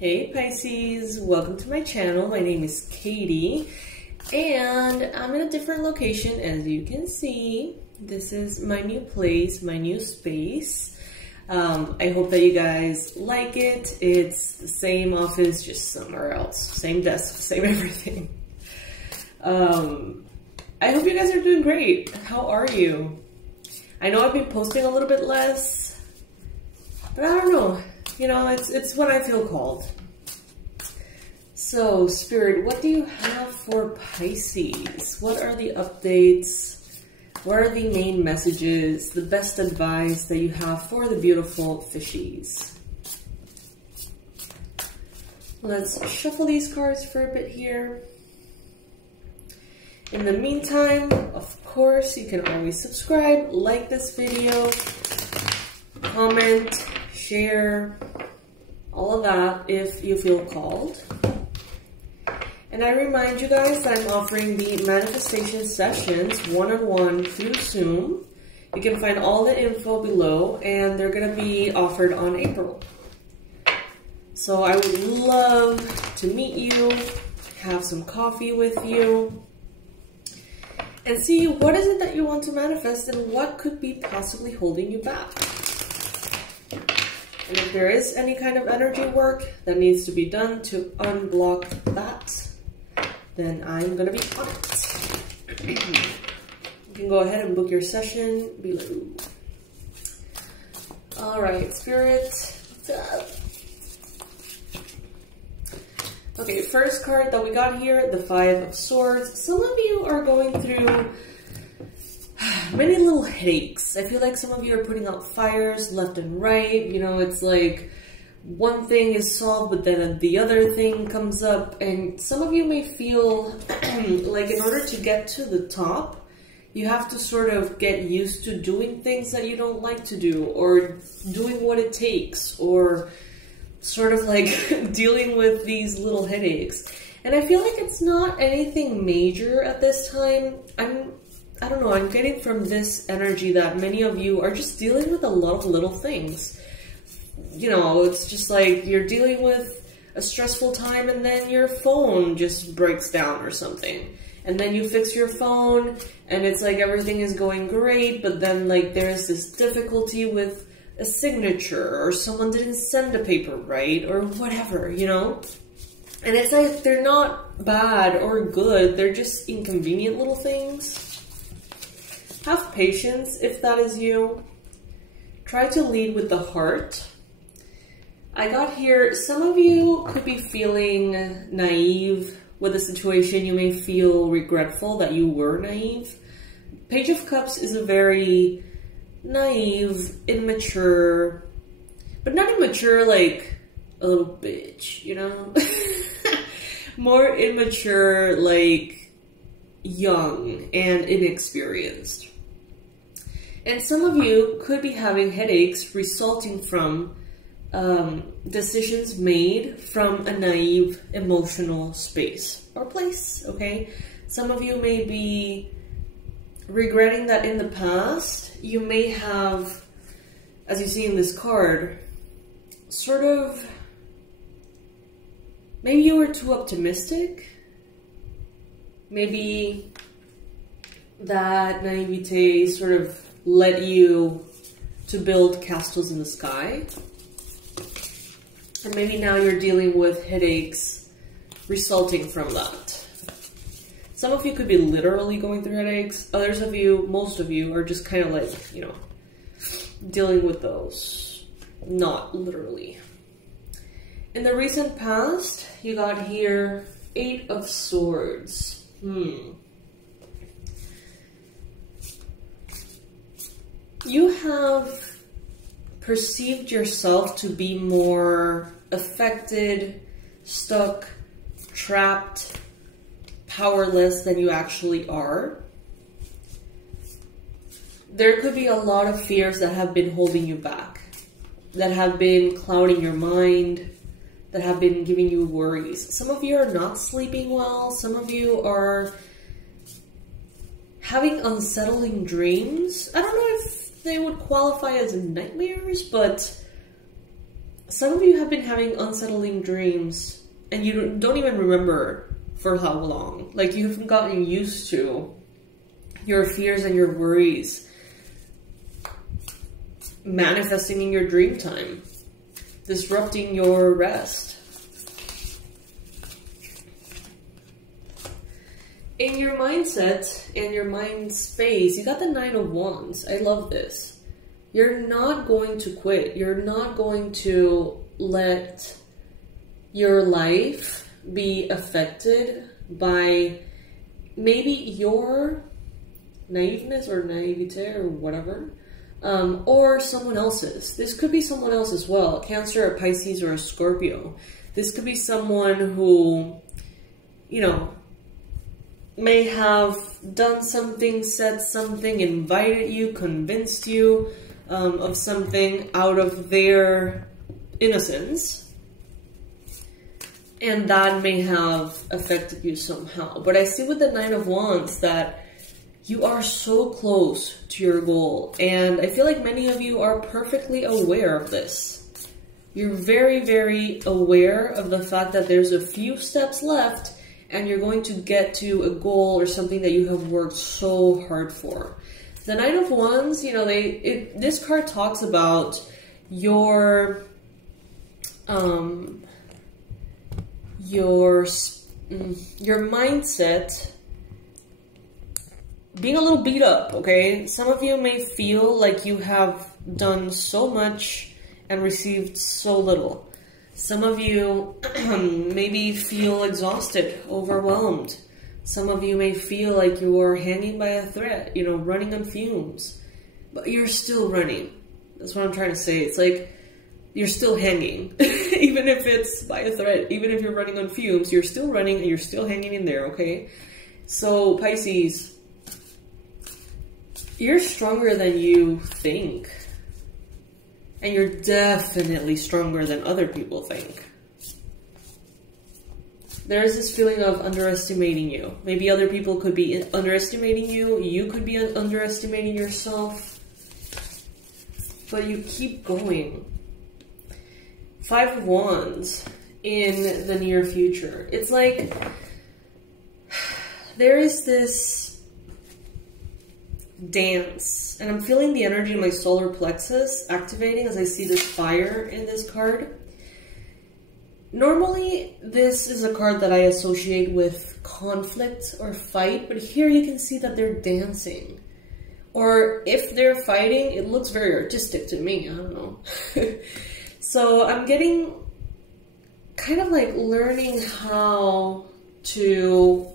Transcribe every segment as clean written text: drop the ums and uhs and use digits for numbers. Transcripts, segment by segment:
Hey Pisces, welcome to my channel. My name is Katie and I'm in a different location as you can see. This is my new place, my new space. I hope that you guys like it. It's the same office, just somewhere else. Same desk, same everything. I hope you guys are doing great. How are you? I know I've been posting a little bit less, but I don't know. You know, it's when I feel called. So, Spirit, what do you have for Pisces? What are the updates? What are the main messages, the best advice that you have for the beautiful fishies? Let's shuffle these cards for a bit here. In the meantime, of course, you can always subscribe, like this video, comment, share, all of that if you feel called. And I remind you guys that I'm offering the manifestation sessions one-on-one through Zoom. You can find all the info below, and they're going to be offered on April. So I would love to meet you, have some coffee with you, and see what is it that you want to manifest and what could be possibly holding you back. And if there is any kind of energy work that needs to be done to unblock that, then I'm gonna be on it. You can go ahead and book your session below. All right, Spirit, what's up? Okay, first card that we got here, the Five of Swords. Some of you are going through many little headaches. I feel like some of you are putting out fires left and right. You know, it's like one thing is solved, but then the other thing comes up. And some of you may feel like in order to get to the top, you have to sort of get used to doing things that you don't like to do, or doing what it takes, or sort of like dealing with these little headaches. And I feel like it's not anything major at this time. I don't know, I'm getting from this energy that many of you are just dealing with a lot of little things. You know, it's just like you're dealing with a stressful time and then your phone just breaks down or something. And then you fix your phone and it's like everything is going great, but then like there's this difficulty with a signature, or someone didn't send a paper right, or whatever, you know? And it's like they're not bad or good, they're just inconvenient little things. Have patience if that is you. Try to lead with the heart. I got here, some of you could be feeling naive with the situation. You may feel regretful that you were naive. Page of Cups is a very naive, immature, but not immature like a little bitch, you know? More immature, like young and inexperienced. And some of you could be having headaches resulting from decisions made from a naive emotional space or place, okay? Some of you may be regretting that in the past you may have, as you see in this card, sort of, maybe you were too optimistic. Maybe that naivete sort of led you to build castles in the sky. And maybe now you're dealing with headaches resulting from that. Some of you could be literally going through headaches. Others of you, most of you, are just kind of like, you know, dealing with those. Not literally. In the recent past, you got here Eight of Swords. You have perceived yourself to be more affected, stuck, trapped, powerless than you actually are. There could be a lot of fears that have been holding you back, that have been clouding your mind, that have been giving you worries. Some of you are not sleeping well. Some of you are having unsettling dreams. I don't know if they would qualify as nightmares, but some of you have been having unsettling dreams and you don't even remember for how long. Like you haven't gotten used to your fears and your worries manifesting in your dream time, disrupting your rest. In your mindset and your mind space, you got the 9 of Wands. I love this. You're not going to quit. You're not going to let your life be affected by maybe your naiveness or naivete or whatever, or someone else's. This could be someone else as well, Cancer, a Pisces, or a Scorpio. This could be someone who, you know, may have done something, said something, invited you, convinced you of something out of their innocence. And that may have affected you somehow. But I see with the 9 of Wands that you are so close to your goal. And I feel like many of you are perfectly aware of this. You're very, very aware of the fact that there's a few steps left and you're going to get to a goal or something that you have worked so hard for. The 9 of Wands, you know, this card talks about your mindset being a little beat up, okay? Some of you may feel like you have done so much and received so little. Some of you maybe feel exhausted, overwhelmed. Some of you may feel like you are hanging by a thread, you know, running on fumes. But you're still running. That's what I'm trying to say. It's like you're still hanging. Even if it's by a thread, even if you're running on fumes, you're still running and you're still hanging in there, okay? So, Pisces, you're stronger than you think. And you're definitely stronger than other people think. There's this feeling of underestimating you. Maybe other people could be underestimating you. You could be underestimating yourself. But you keep going. 5 of Wands in the near future. It's like there is this dance, and I'm feeling the energy in my solar plexus activating as I see this fire in this card. Normally, this is a card that I associate with conflict or fight, but here you can see that they're dancing. Or if they're fighting, it looks very artistic to me, I don't know. So I'm getting kind of like learning how to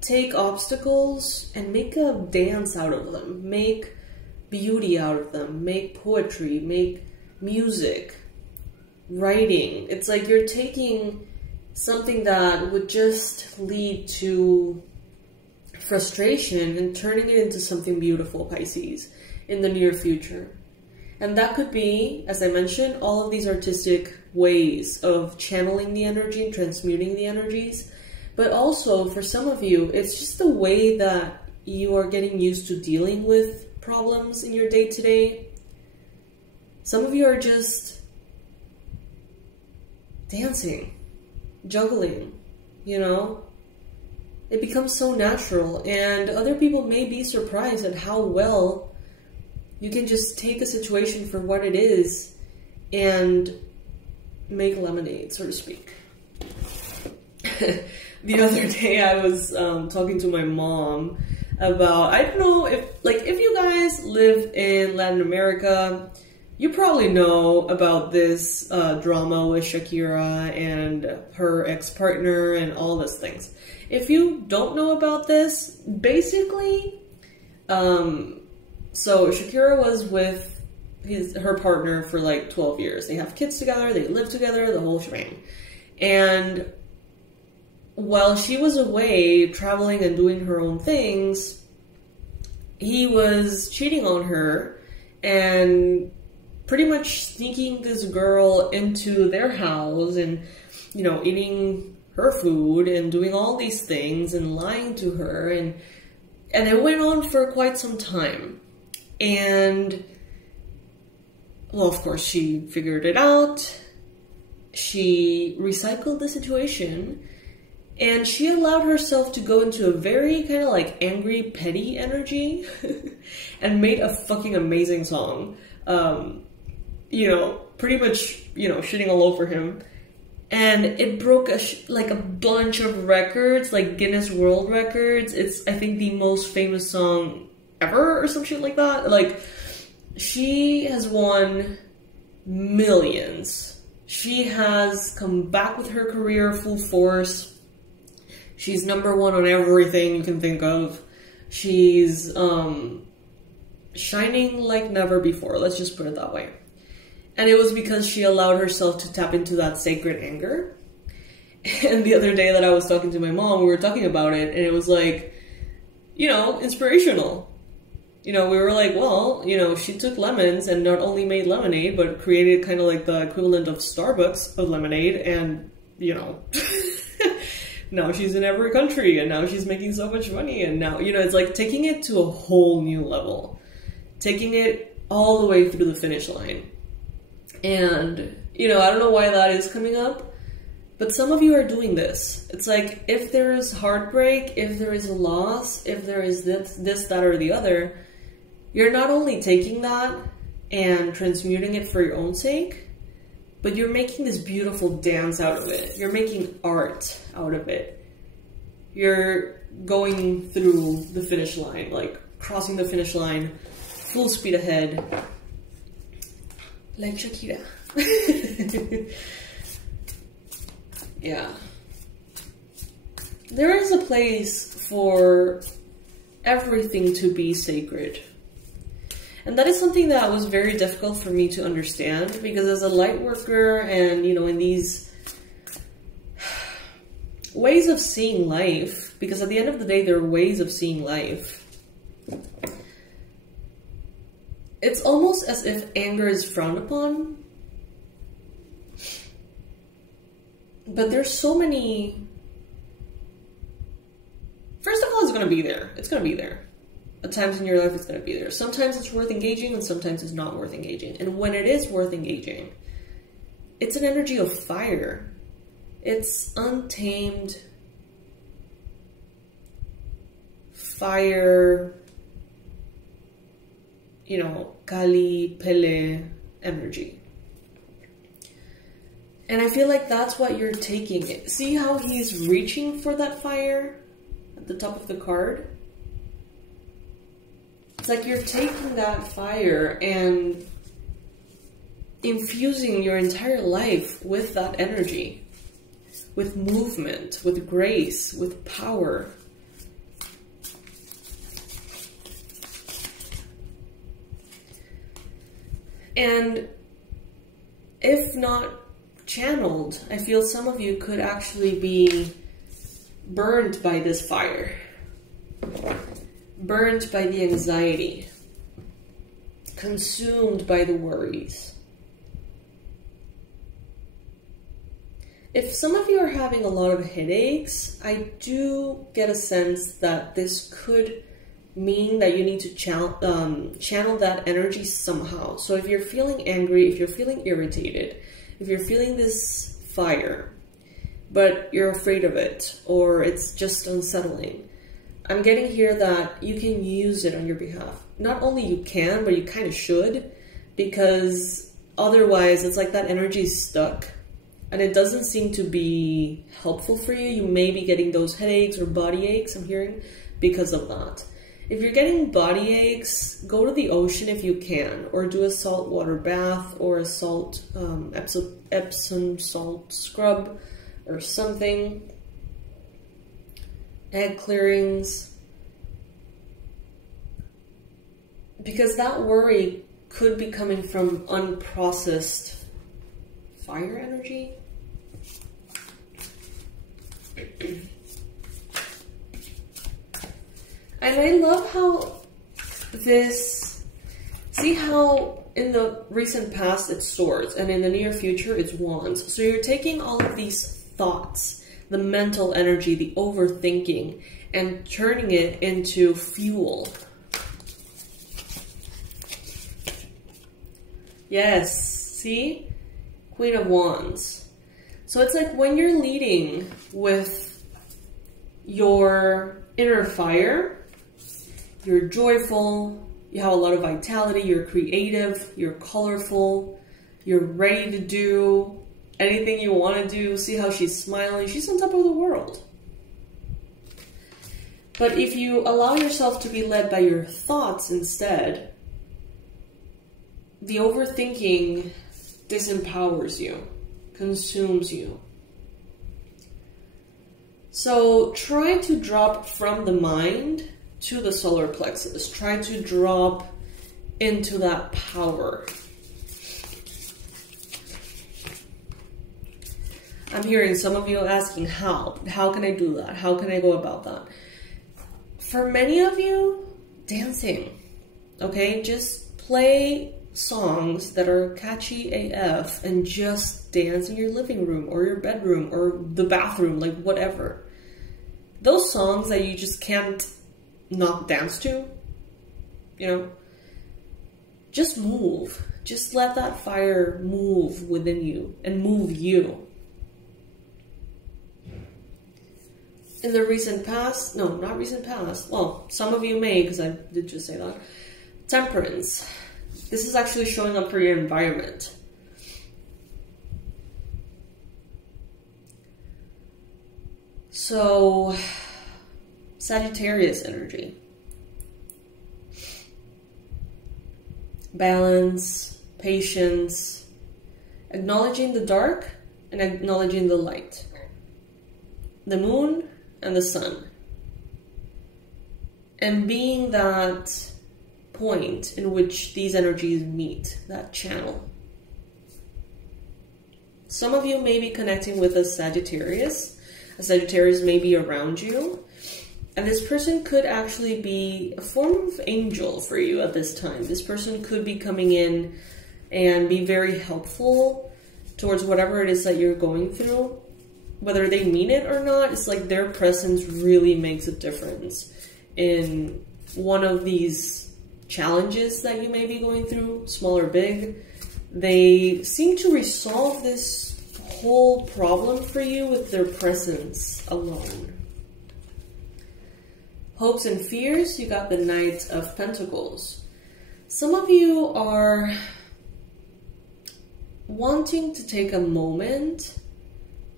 take obstacles and make a dance out of them, make beauty out of them, make poetry, make music, writing. It's like you're taking something that would just lead to frustration and turning it into something beautiful, Pisces, in the near future. And that could be, as I mentioned, all of these artistic ways of channeling the energy and transmuting the energies. But also, for some of you, it's just the way that you are getting used to dealing with problems in your day-to-day. Some of you are just dancing, juggling, you know? It becomes so natural, and other people may be surprised at how well you can just take a situation for what it is and make lemonade, so to speak. The other day I was talking to my mom about, I don't know if you guys live in Latin America, you probably know about this drama with Shakira and her ex-partner and all these things. If you don't know about this, basically, so Shakira was with her partner for like 12 years. They have kids together, they live together, the whole shebang. And while she was away traveling and doing her own things, he was cheating on her and pretty much sneaking this girl into their house and, you know, eating her food and doing all these things and lying to her. And it went on for quite some time. And well, of course, she figured it out. She recycled the situation, and she allowed herself to go into a very kind of like angry, petty energy and made a fucking amazing song. You know, pretty much, you know, shitting all over him. And it broke like a bunch of records, like Guinness World Records. It's, I think, the most famous song ever or some shit like that. Like, she has won millions. She has come back with her career full force. She's #1 on everything you can think of. She's shining like never before, let's just put it that way. And it was because she allowed herself to tap into that sacred anger. And the other day that I was talking to my mom, we were talking about it, and it was like, you know, inspirational. You know, we were like, well, you know, she took lemons and not only made lemonade, but created kind of like the equivalent of Starbucks of lemonade, and, you know, now she's in every country, and now she's making so much money, and now, you know, it's like taking it to a whole new level. Taking it all the way through the finish line. And, you know, I don't know why that is coming up, but some of you are doing this. It's like, if there is heartbreak, if there is a loss, if there is this, that, or the other, you're not only taking that and transmuting it for your own sake, but you're making this beautiful dance out of it. You're making art out of it. You're going through the finish line, like crossing the finish line, full speed ahead. Like Shakira. Yeah. There is a place for everything to be sacred. And that is something that was very difficult for me to understand, because as a light worker and, you know, in these ways of seeing life, because at the end of the day, there are ways of seeing life. It's almost as if anger is frowned upon. But there's so many... First of all, it's going to be there. It's going to be there. At times in your life, it's going to be there. Sometimes it's worth engaging, and sometimes it's not worth engaging. And when it is worth engaging, it's an energy of fire. It's untamed fire, you know, 𝗖𝗢𝗨𝗥𝗦𝗘𝗦 energy. And I feel like that's what you're taking. See how he's reaching for that fire at the top of the card? It's like you're taking that fire and infusing your entire life with that energy. With movement, with grace, with power. And if not channeled, I feel some of you could actually be burned by this fire. Burned by the anxiety. Consumed by the worries. If some of you are having a lot of headaches, I do get a sense that this could mean that you need to channel that energy somehow. So if you're feeling angry, if you're feeling irritated, if you're feeling this fire, but you're afraid of it, or it's just unsettling, I'm getting here that you can use it on your behalf. Not only you can, but you kind of should, because otherwise it's like that energy is stuck and it doesn't seem to be helpful for you. You may be getting those headaches or body aches, I'm hearing, because of that. If you're getting body aches, go to the ocean if you can, or do a salt water bath, or a salt, Epsom salt scrub, or something. Egg clearings. Because that worry could be coming from unprocessed fire energy. And I love how this, see how in the recent past it's swords and in the near future it's wands. So you're taking all of these thoughts, the mental energy, the overthinking, and turning it into fuel. Yes, see? Queen of Wands. So it's like when you're leading with your inner fire, you're joyful, you have a lot of vitality, you're creative, you're colorful, you're ready to do anything you want to do. See how she's smiling? She's on top of the world. But if you allow yourself to be led by your thoughts instead, the overthinking disempowers you, consumes you. So try to drop from the mind to the solar plexus. Try to drop into that power. I'm hearing some of you asking how. How can I do that? How can I go about that? For many of you, dancing. Okay, just play songs that are catchy AF and just dance in your living room or your bedroom or the bathroom, like whatever. Those songs that you just can't not dance to, you know, just move. Just let that fire move within you and move you. In the recent past, no, not recent past, well, some of you may, because I did just say that. Temperance. This is actually showing up for your environment. So, Sagittarius energy. Balance, patience, acknowledging the dark and acknowledging the light. The moon and the sun. And being that point in which these energies meet, that channel. Some of you may be connecting with a Sagittarius. A Sagittarius may be around you. And this person could actually be a form of angel for you at this time. This person could be coming in and be very helpful towards whatever it is that you're going through. Whether they mean it or not, it's like their presence really makes a difference in one of these challenges that you may be going through, small or big. They seem to resolve this whole problem for you with their presence alone. Hopes and fears, you got the Knight of Pentacles. Some of you are wanting to take a moment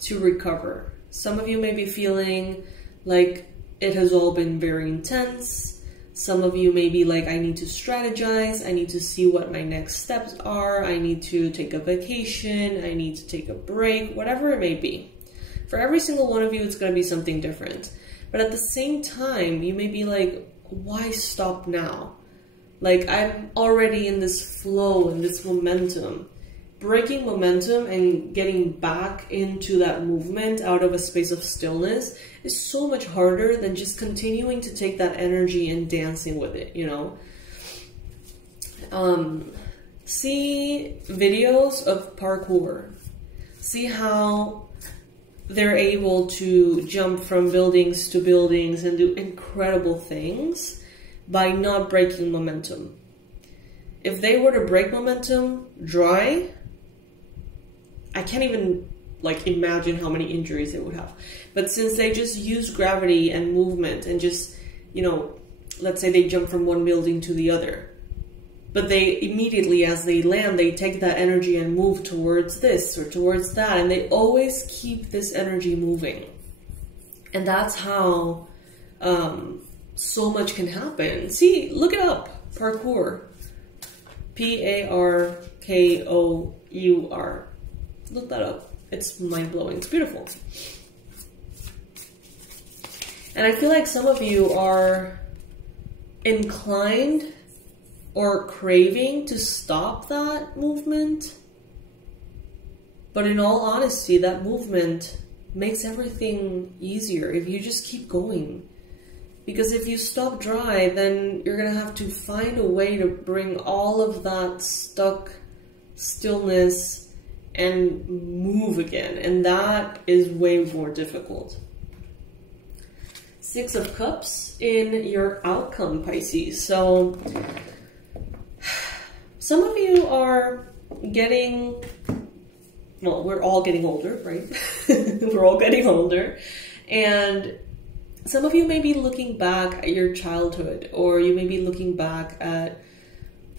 to recover. Some of you may be feeling like it has all been very intense. Some of you may be like, I need to strategize. I need to see what my next steps are. I need to take a vacation. I need to take a break, whatever it may be. For every single one of you, it's going to be something different. But at the same time, you may be like, why stop now? Like, I'm already in this flow and this momentum. Breaking momentum and getting back into that movement out of a space of stillness is so much harder than just continuing to take that energy and dancing with it, you know? See videos of parkour. See how they're able to jump from buildings to buildings and do incredible things by not breaking momentum. If they were to break momentum dry, I can't even like imagine how many injuries they would have. But since they just use gravity and movement and just, you know, let's say they jump from one building to the other, but they immediately, as they land, they take that energy and move towards this or towards that, and they always keep this energy moving. And that's how so much can happen. See, look it up. Parkour. Parkour. Look that up. It's mind-blowing. It's beautiful. And I feel like some of you are inclined or craving to stop that movement. But in all honesty, that movement makes everything easier if you just keep going. Because if you stop dry, then you're going to have to find a way to bring all of that stuck stillness and move again, and that is way more difficult. Six of Cups in your outcome, Pisces. So some of you are well, we're all getting older, right? We're all getting older. And some of you may be looking back at your childhood, or you may be looking back at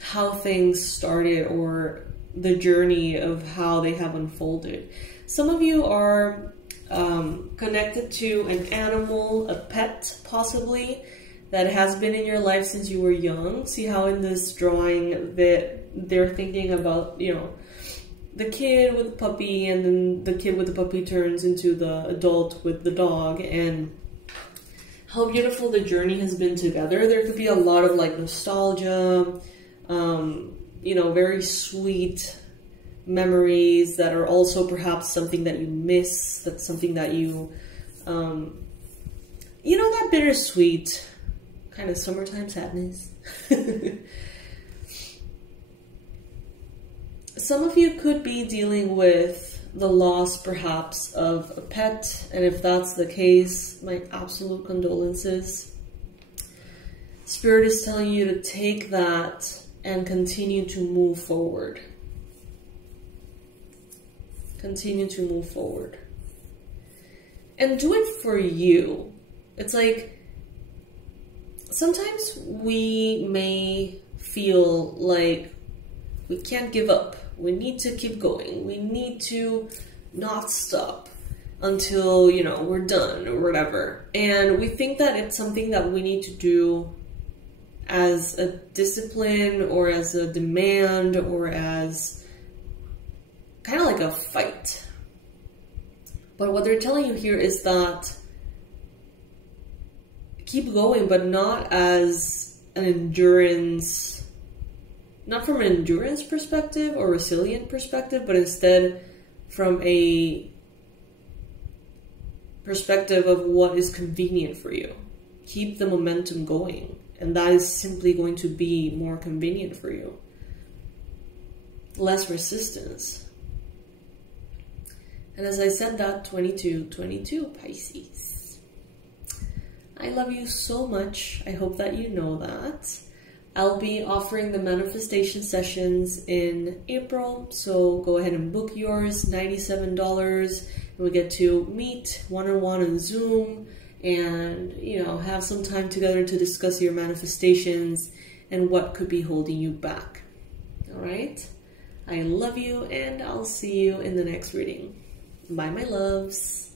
how things started or the journey of how they have unfolded. Some of you are connected to an animal, a pet possibly, that has been in your life since you were young. See how in this drawing that they're thinking about, you know, the kid with the puppy, and then the kid with the puppy turns into the adult with the dog, and how beautiful the journey has been together. There could be a lot of like nostalgia, you know, very sweet memories that are also perhaps something that you miss, that's something that you, you know, that bittersweet kind of summertime sadness. Some of you could be dealing with the loss perhaps of a pet, and if that's the case, my absolute condolences. Spirit is telling you to take that and continue to move forward. Continue to move forward. And do it for you. It's like, sometimes we may feel like we can't give up. We need to keep going. We need to not stop until, you know, we're done or whatever. And we think that it's something that we need to do as a discipline or as a demand or as kind of like a fight. But what they're telling you here is that keep going, but not as an endurance, not from an endurance perspective or resilient perspective, but instead from a perspective of what is convenient for you. Keep the momentum going, and that is simply going to be more convenient for you. Less resistance. And as I said that, 22 Pisces. I love you so much. I hope that you know that. I'll be offering the manifestation sessions in April, so go ahead and book yours, $97, and we get to meet one-on-one on Zoom and, you know, have some time together to discuss your manifestations and what could be holding you back. All right? I love you, and I'll see you in the next reading. Bye, my loves.